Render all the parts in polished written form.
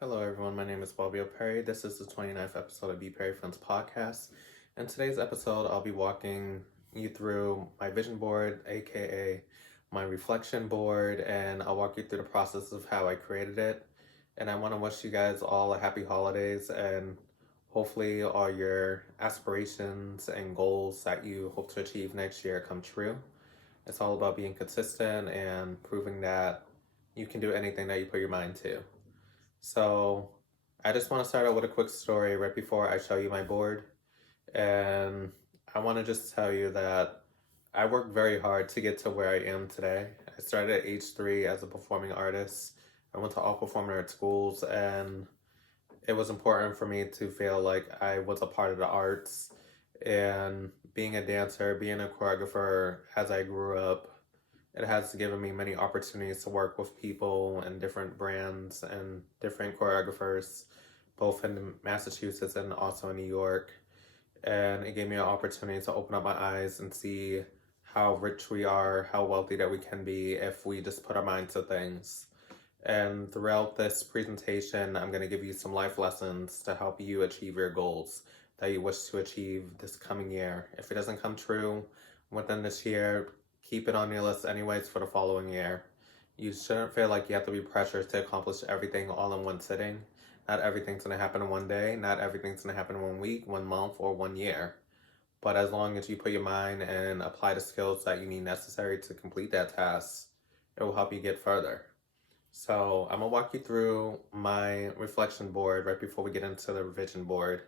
Hello, everyone. My name is Bobby Perry. This is the 29th episode of BPerryFilms Podcast. In today's episode, I'll be walking you through my vision board, aka my reflection board, and I'll walk you through the process of how I created it. And I want to wish you guys all a happy holidays and hopefully all your aspirations and goals that you hope to achieve next year come true. It's all about being consistent and proving that you can do anything that you put your mind to. So I just want to start out with a quick story right before I show you my board. And I want to just tell you that I worked very hard to get to where I am today. I started at age 3 as a performing artist. I went to all performing arts schools, and it was important for me to feel like I was a part of the arts. And being a dancer, being a choreographer as I grew up, it has given me many opportunities to work with people and different brands and different choreographers, both in Massachusetts and also in New York. And it gave me an opportunity to open up my eyes and see how rich we are, how wealthy that we can be if we just put our mind to things. And throughout this presentation, I'm going to give you some life lessons to help you achieve your goals that you wish to achieve this coming year. If it doesn't come true within this year, keep it on your list anyways for the following year. You shouldn't feel like you have to be pressured to accomplish everything all in one sitting. Not everything's going to happen in one day. Not everything's going to happen in 1 week, 1 month, or 1 year. But as long as you put your mind and apply the skills that you need necessary to complete that task, it will help you get further. So I'm going to walk you through my reflection board right before we get into the vision board.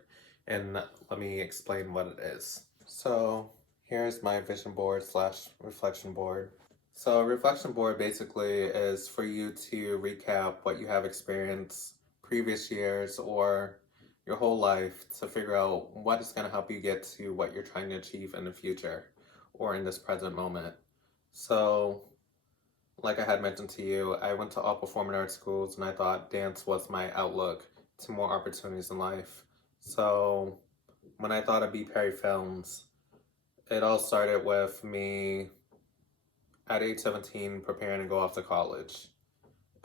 And let me explain what it is. So here's my vision board / reflection board. So a reflection board basically is for you to recap what you have experienced previous years or your whole life to figure out what is going to help you get to what you're trying to achieve in the future or in this present moment. So like I had mentioned to you, I went to all performing arts schools and I thought dance was my outlook to more opportunities in life. So when I thought of BPerryFilms, it all started with me at age 17 preparing to go off to college.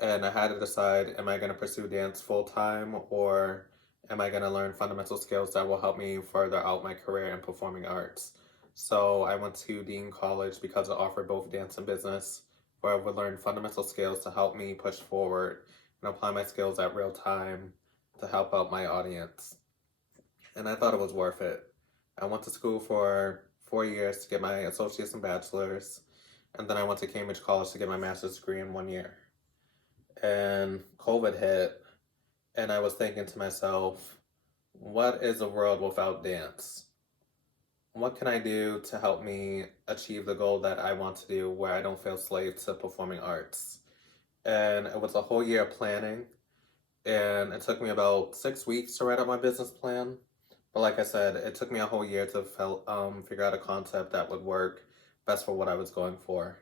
And I had to decide, am I going to pursue dance full time or am I going to learn fundamental skills that will help me further out my career in performing arts? So I went to Dean College because it offered both dance and business, where I would learn fundamental skills to help me push forward and apply my skills at real time to help out my audience. And I thought it was worth it. I went to school for 4 years to get my associates and bachelor's, and then I went to Cambridge College to get my master's degree in 1 year. And COVID hit, and I was thinking to myself, what is a world without dance? What can I do to help me achieve the goal that I want to do where I don't feel slave to performing arts? And it was a whole year of planning, and it took me about 6 weeks to write out my business plan. But like I said, it took me a whole year to figure out a concept that would work best for what I was going for.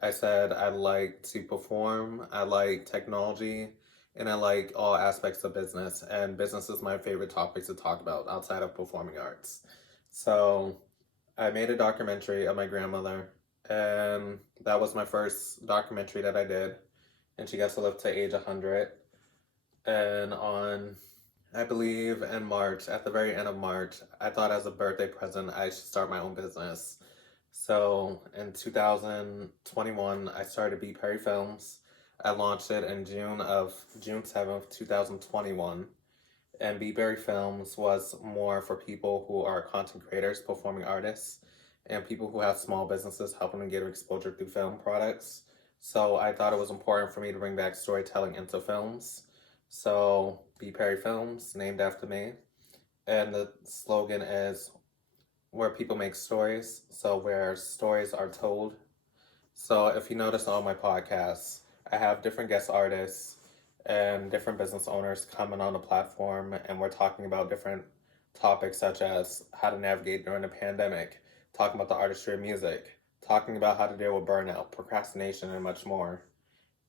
I said I like to perform, I like technology, and I like all aspects of business. And business is my favorite topic to talk about outside of performing arts. So I made a documentary of my grandmother, and that was my first documentary that I did. And she got to live to age 100. And I believe in March, at the very end of March, I thought as a birthday present, I should start my own business. So in 2021, I started BPerryFilms. I launched it in June 7th, 2021. And BPerryFilms was more for people who are content creators, performing artists, and people who have small businesses helping them get exposure through film products. So I thought it was important for me to bring back storytelling into films. So BPerryFilms, named after me. And the slogan is where people make stories, so where stories are told. So if you notice on my podcasts, I have different guest artists and different business owners coming on the platform, and we're talking about different topics such as how to navigate during the pandemic, talking about the artistry of music, talking about how to deal with burnout, procrastination, and much more.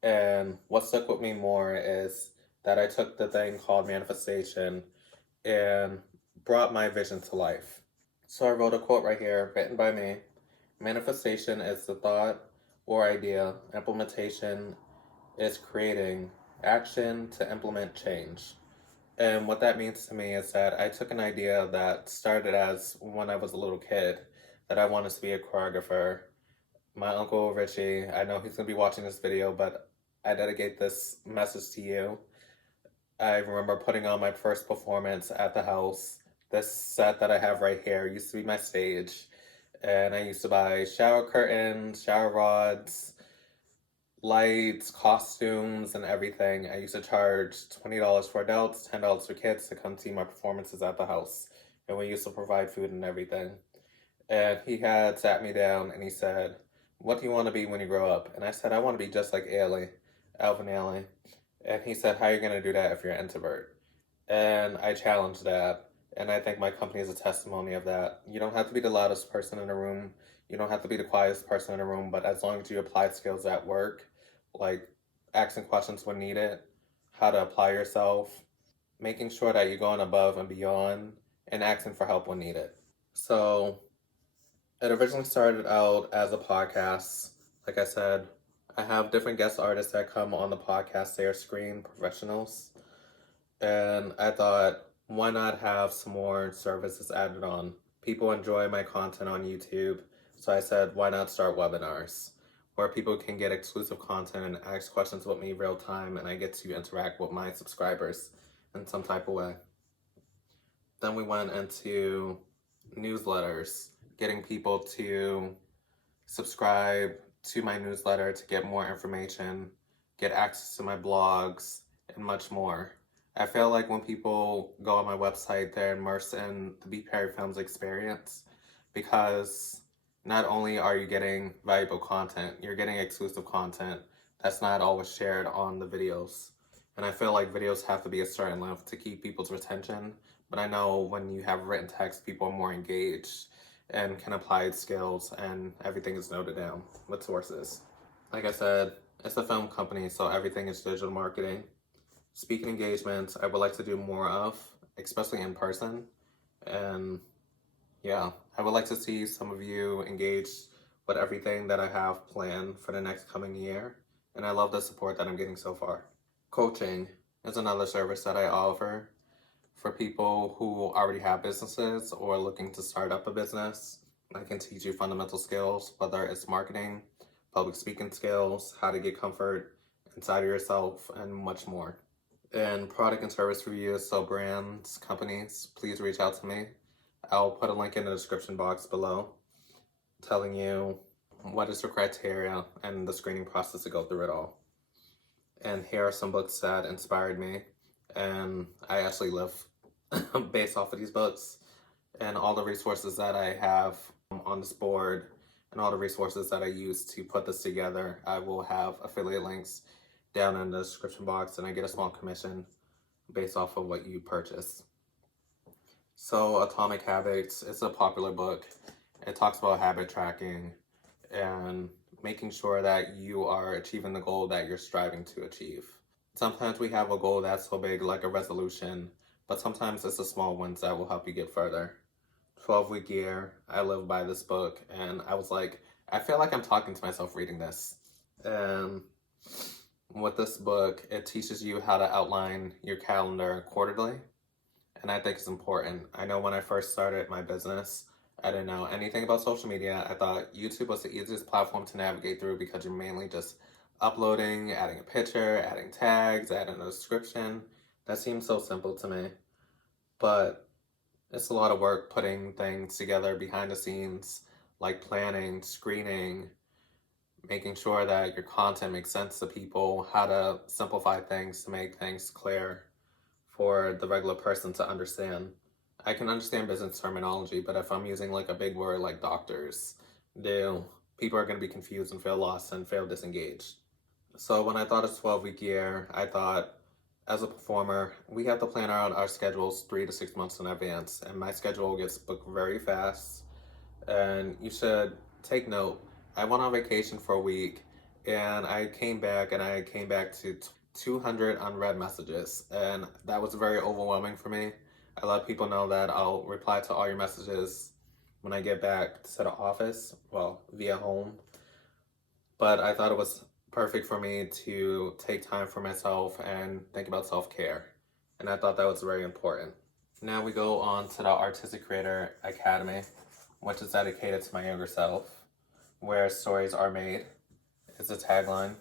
And what stuck with me more is that I took the thing called manifestation and brought my vision to life. So I wrote a quote right here, written by me. Manifestation is the thought or idea. Implementation is creating action to implement change. And what that means to me is that I took an idea that started as when I was a little kid, that I wanted to be a choreographer. My uncle Richie, I know he's going to be watching this video, but I dedicate this message to you. I remember putting on my first performance at the house. This set that I have right here used to be my stage. And I used to buy shower curtains, shower rods, lights, costumes, and everything. I used to charge $20 for adults, $10 for kids to come see my performances at the house. And we used to provide food and everything. And he had sat me down and he said, "What do you want to be when you grow up?" And I said, "I want to be just like Ailey, Alvin Ailey." And he said, "How are you going to do that if you're an introvert?" And I challenged that. And I think my company is a testimony of that. You don't have to be the loudest person in the room. You don't have to be the quietest person in the room. But as long as you apply skills at work, like asking questions when needed, how to apply yourself, making sure that you're going above and beyond, and asking for help when needed. So it originally started out as a podcast. Like I said, I have different guest artists that come on the podcast. They are screen professionals. And I thought, why not have some more services added on? People enjoy my content on YouTube. So I said, why not start webinars where people can get exclusive content and ask questions with me real time, and I get to interact with my subscribers in some type of way. Then we went into newsletters, getting people to subscribe to my newsletter to get more information, get access to my blogs, and much more. I feel like when people go on my website, they're immersed in the BPerryFilms experience, because not only are you getting valuable content, you're getting exclusive content that's not always shared on the videos. And I feel like videos have to be a certain length to keep people's attention. But I know when you have written text, people are more engaged and can apply skills, and everything is noted down with sources. Like I said, it's a film company, so everything is digital marketing. Speaking engagements, I would like to do more of, especially in person. And yeah, I would like to see some of you engaged with everything that I have planned for the next coming year. And I love the support that I'm getting so far. Coaching is another service that I offer for people who already have businesses or looking to start up a business. I can teach you fundamental skills, whether it's marketing, public speaking skills, how to get comfort inside of yourself, and much more. And product and service reviews, so brands, companies, please reach out to me. I'll put a link in the description box below telling you what is the criteria and the screening process to go through it all. And here are some books that inspired me, and I actually live based off of these books. And all the resources that I have on this board and all the resources that I use to put this together, I will have affiliate links down in the description box, and I get a small commission based off of what you purchase. So Atomic Habits, it's a popular book. It talks about habit tracking and making sure that you are achieving the goal that you're striving to achieve. Sometimes we have a goal that's so big, like a resolution, but sometimes it's the small ones that will help you get further. 12-week year, I live by this book, and I was like, I feel like I'm talking to myself reading this. And with this book, it teaches you how to outline your calendar quarterly, and I think it's important. I know when I first started my business, I didn't know anything about social media. I thought YouTube was the easiest platform to navigate through because you're mainly just uploading, adding a picture, adding tags, adding a description. That seems so simple to me. But it's a lot of work putting things together behind the scenes, like planning, screening, making sure that your content makes sense to people, how to simplify things to make things clear for the regular person to understand. I can understand business terminology, but if I'm using like a big word like doctors, people are going to be confused and feel lost and feel disengaged. So when I thought of 12-week year, I thought, as a performer, we have to plan out our schedules 3 to 6 months in advance, and my schedule gets booked very fast. And you should take note. I went on vacation for a week, and I came back to 200 unread messages, and that was very overwhelming for me. I let people know that I'll reply to all your messages when I get back to the office, well, via home. But I thought it was perfect for me to take time for myself and think about self-care. And I thought that was very important. Now we go on to the Artistic Creator Academy, which is dedicated to my younger self, where stories are made. It's a tagline.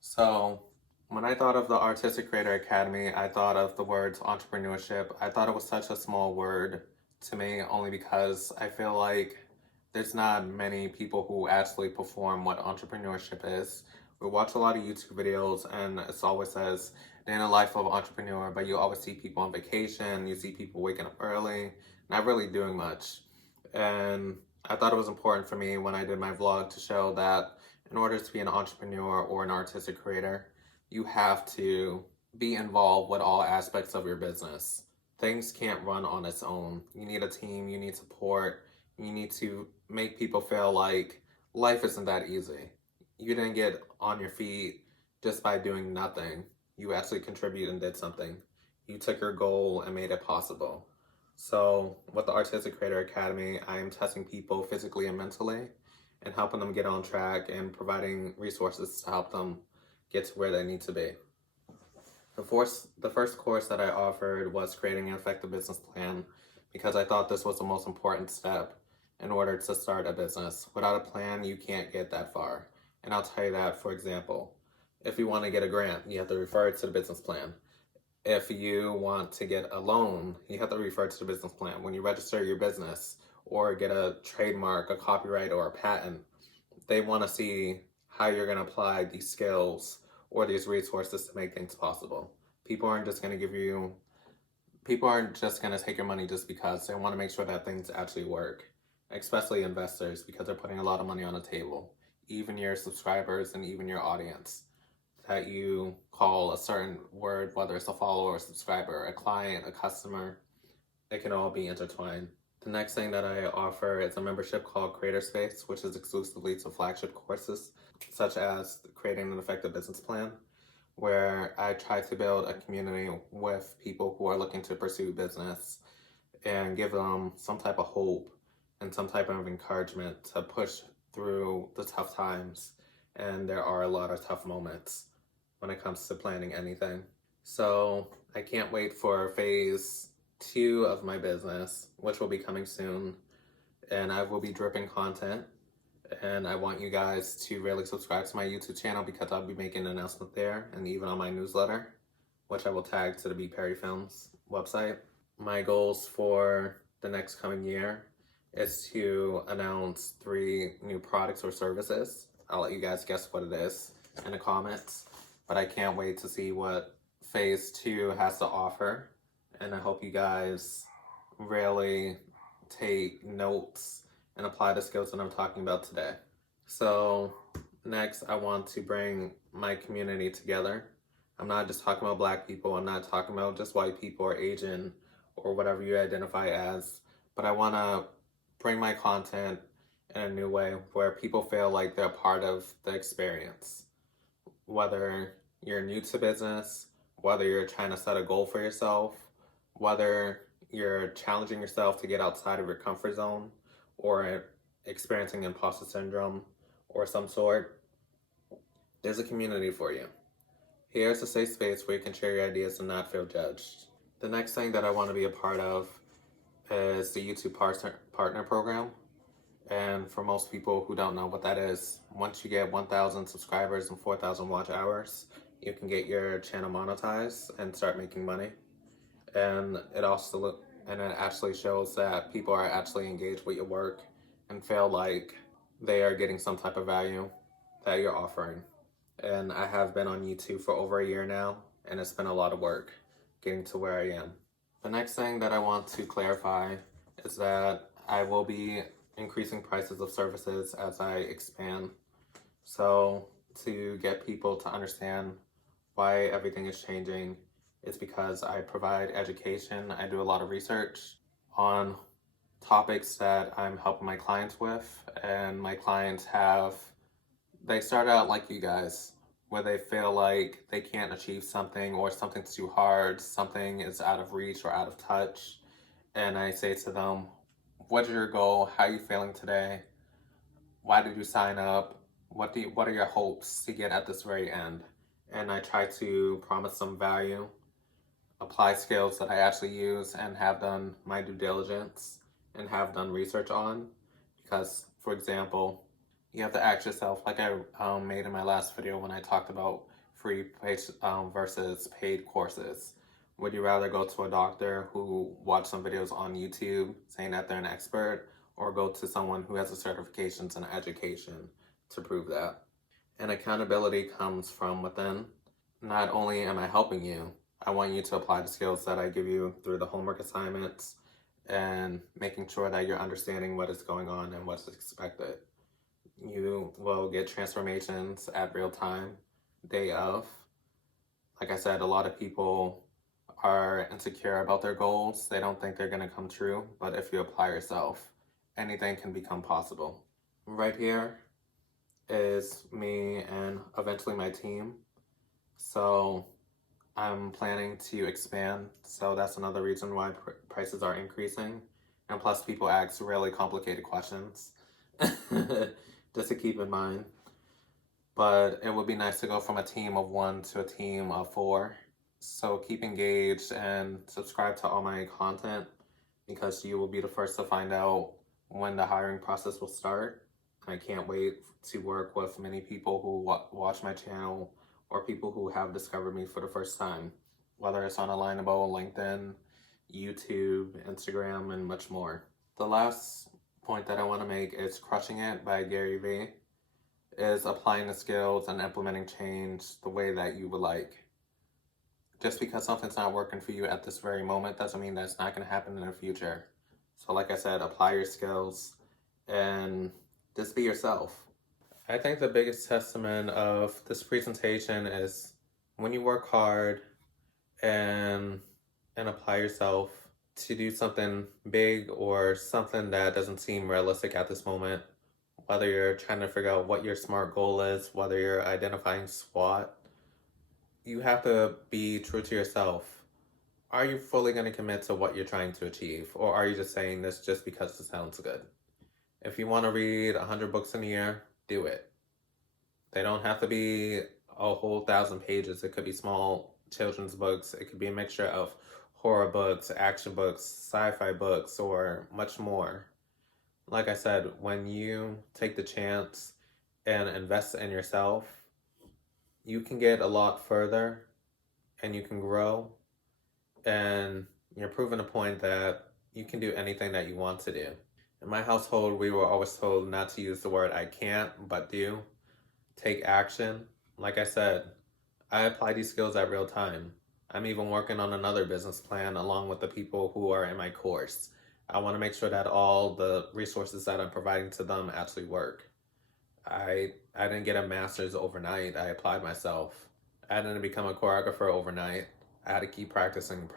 So when I thought of the Artistic Creator Academy, I thought of the words entrepreneurship. I thought it was such a small word to me only because I feel like there's not many people who actually perform what entrepreneurship is. We watch a lot of YouTube videos and it always says day in the life of an entrepreneur, but you always see people on vacation, you see people waking up early, not really doing much. And I thought it was important for me when I did my vlog to show that in order to be an entrepreneur or an artistic creator, you have to be involved with all aspects of your business. Things can't run on its own. You need a team, you need support, you need to make people feel like life isn't that easy. You didn't get on your feet just by doing nothing. You actually contributed and did something. You took your goal and made it possible. So with the Artistic Creator Academy, I am testing people physically and mentally and helping them get on track and providing resources to help them get to where they need to be. The first course that I offered was creating an effective business plan because I thought this was the most important step in order to start a business. Without a plan, you can't get that far. And I'll tell you that, for example, if you want to get a grant, you have to refer it to the business plan. If you want to get a loan, you have to refer to the business plan. When you register your business or get a trademark, a copyright, or a patent, they want to see how you're going to apply these skills or these resources to make things possible. People aren't just going to take your money just because. They want to make sure that things actually work, especially investors, because they're putting a lot of money on the table. Even your subscribers and even your audience that you call a certain word, whether it's a follower, a subscriber, a client, a customer, it can all be intertwined. The next thing that I offer is a membership called Creator Space, which is exclusively to flagship courses, such as creating an effective business plan, where I try to build a community with people who are looking to pursue business and give them some type of hope and some type of encouragement to push through the tough times. And there are a lot of tough moments when it comes to planning anything. So I can't wait for phase 2 of my business, which will be coming soon. And I will be dripping content. And I want you guys to really subscribe to my YouTube channel because I'll be making an announcement there and even on my newsletter, which I will tag to the BPerryFilms website. My goals for the next coming year is to announce 3 new products or services. I'll let you guys guess what it is in the comments, but I can't wait to see what phase 2 has to offer. And I hope you guys really take notes and apply the skills that I'm talking about today. So next, I want to bring my community together. I'm not just talking about Black people. I'm not talking about just white people or Asian or whatever you identify as, but I want to bring my content in a new way where people feel like they're part of the experience. Whether you're new to business, whether you're trying to set a goal for yourself, whether you're challenging yourself to get outside of your comfort zone or experiencing imposter syndrome or some sort, there's a community for you. Here's a safe space where you can share your ideas and not feel judged. The next thing that I want to be a part of is the YouTube partner program. And for most people who don't know what that is, once you get 1,000 subscribers and 4,000 watch hours, you can get your channel monetized and start making money. And it actually shows that people are actually engaged with your work and feel like they are getting some type of value that you're offering. And I have been on YouTube for over a year now, and it's been a lot of work getting to where I am. The next thing that I want to clarify is that I will be increasing prices of services as I expand. So to get people to understand why everything is changing, it's because I provide education. I do a lot of research on topics that I'm helping my clients with, and my clients they start out like you guys, where they feel like they can't achieve something or something's too hard, something is out of reach or out of touch. And I say to them, what is your goal? How are you feeling today? Why did you sign up? what are your hopes to get at this very end? And I try to promise some value, apply skills that I actually use and have done my due diligence and have done research on. Because, for example, you have to ask yourself, like I made in my last video when I talked about free versus paid courses. Would you rather go to a doctor who watched some videos on YouTube saying that they're an expert, or go to someone who has the certifications and education to prove that? And accountability comes from within. Not only am I helping you, I want you to apply the skills that I give you through the homework assignments and making sure that you're understanding what is going on and what's expected. You will get transformations at real time, day of. Like I said, a lot of people are insecure about their goals. They don't think they're going to come true, but if you apply yourself, anything can become possible. Right here is me and eventually my team. So I'm planning to expand, so that's another reason why prices are increasing. And plus, people ask really complicated questions, just to keep in mind. But it would be nice to go from a team of 1 to a team of 4. So keep engaged and subscribe to all my content, because you will be the first to find out when the hiring process will start. I can't wait to work with many people who watch my channel, or people who have discovered me for the first time, whether it's on Alignable, LinkedIn, YouTube, Instagram, and much more. The last point that I want to make is Crushing It by Gary Vee is applying the skills and implementing change the way that you would like. Just because something's not working for you at this very moment doesn't mean that it's not going to happen in the future. So like I said, apply your skills and just be yourself. I think the biggest testament of this presentation is when you work hard and apply yourself to do something big or something that doesn't seem realistic at this moment, whether you're trying to figure out what your SMART goal is, whether you're identifying SWOT, you have to be true to yourself. Are you fully going to commit to what you're trying to achieve, or are you just saying this just because it sounds good? If you want to read 100 books in a year, do it. They don't have to be a whole 1,000 pages. It could be small children's books. It could be a mixture of horror books, action books, sci-fi books, or much more. Like I said, when you take the chance and invest in yourself, you can get a lot further and you can grow, and you're proving a point that you can do anything that you want to do. In my household, we were always told not to use the word I can't, but do. Take action. Like I said, I apply these skills at real time. I'm even working on another business plan along with the people who are in my course. I want to make sure that all the resources that I'm providing to them actually work. I didn't get a master's overnight. I applied myself. I didn't become a choreographer overnight. I had to keep practicing.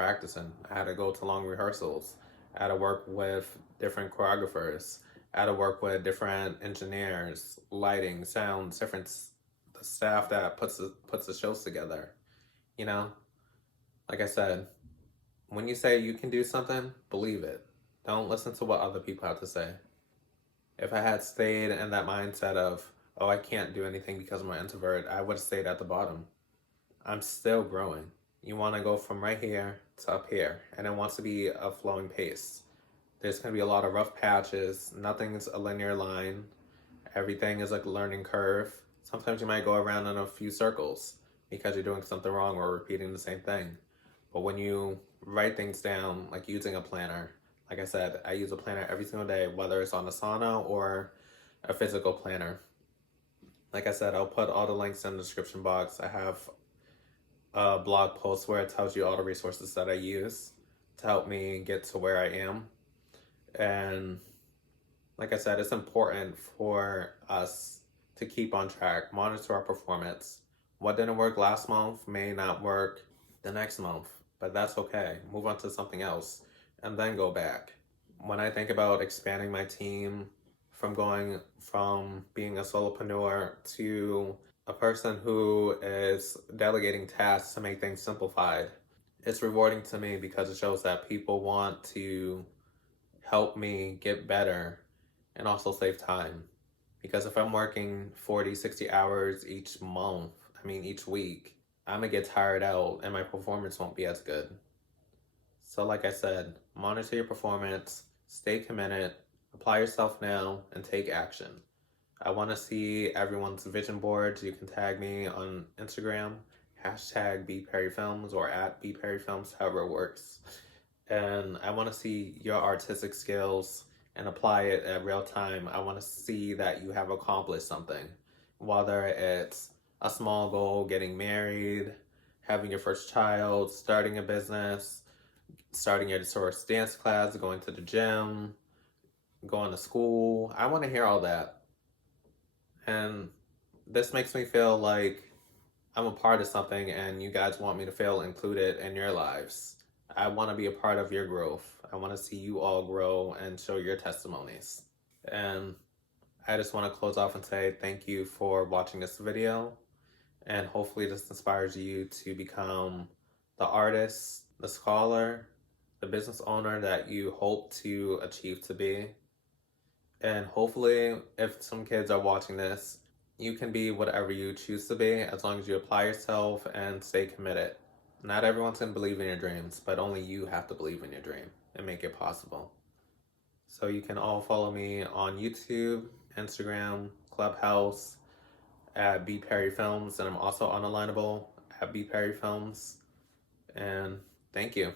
I had to go to long rehearsals. I had to work with different choreographers. I had to work with different engineers, lighting, sounds, the staff that puts the shows together. You know, like I said, when you say you can do something, believe it. Don't listen to what other people have to say. If I had stayed in that mindset of, oh, I can't do anything because I'm an introvert, I would have stayed at the bottom. I'm still growing. You want to go from right here to up here, and it wants to be a flowing pace. There's going to be a lot of rough patches. Nothing's a linear line. Everything is like a learning curve. Sometimes you might go around in a few circles because you're doing something wrong or repeating the same thing. But when you write things down, like using a planner, like I said, I use a planner every single day, whether it's on Asana or a physical planner. Like I said, I'll put all the links in the description box. I have a blog post where it tells you all the resources that I use to help me get to where I am. And like I said, it's important for us to keep on track, monitor our performance. What didn't work last month may not work the next month, but that's okay. Move on to something else and then go back. When I think about expanding my team, from going from being a solopreneur to a person who is delegating tasks to make things simplified, it's rewarding to me because it shows that people want to help me get better and also save time. Because if I'm working 40, 60 hours each week, I'm gonna get tired out and my performance won't be as good. So like I said, monitor your performance, stay committed, apply yourself now, and take action. I want to see everyone's vision boards. You can tag me on Instagram, hashtag BPerryFilms or at BPerryFilms, however it works. And I want to see your artistic skills and apply it at real time. I want to see that you have accomplished something, whether it's a small goal, getting married, having your first child, starting a business, starting your first dance class, going to the gym, going to school. I want to hear all that. And this makes me feel like I'm a part of something and you guys want me to feel included in your lives. I want to be a part of your growth. I want to see you all grow and show your testimonies. And I just want to close off and say thank you for watching this video. And hopefully this inspires you to become the artist, the scholar, the business owner that you hope to achieve to be. And hopefully, if some kids are watching this, you can be whatever you choose to be as long as you apply yourself and stay committed. Not everyone's going to believe in your dreams, but only you have to believe in your dream and make it possible. So you can all follow me on YouTube, Instagram, Clubhouse, at BPerryFilms, and I'm also on Alignable at BPerryFilms. And thank you.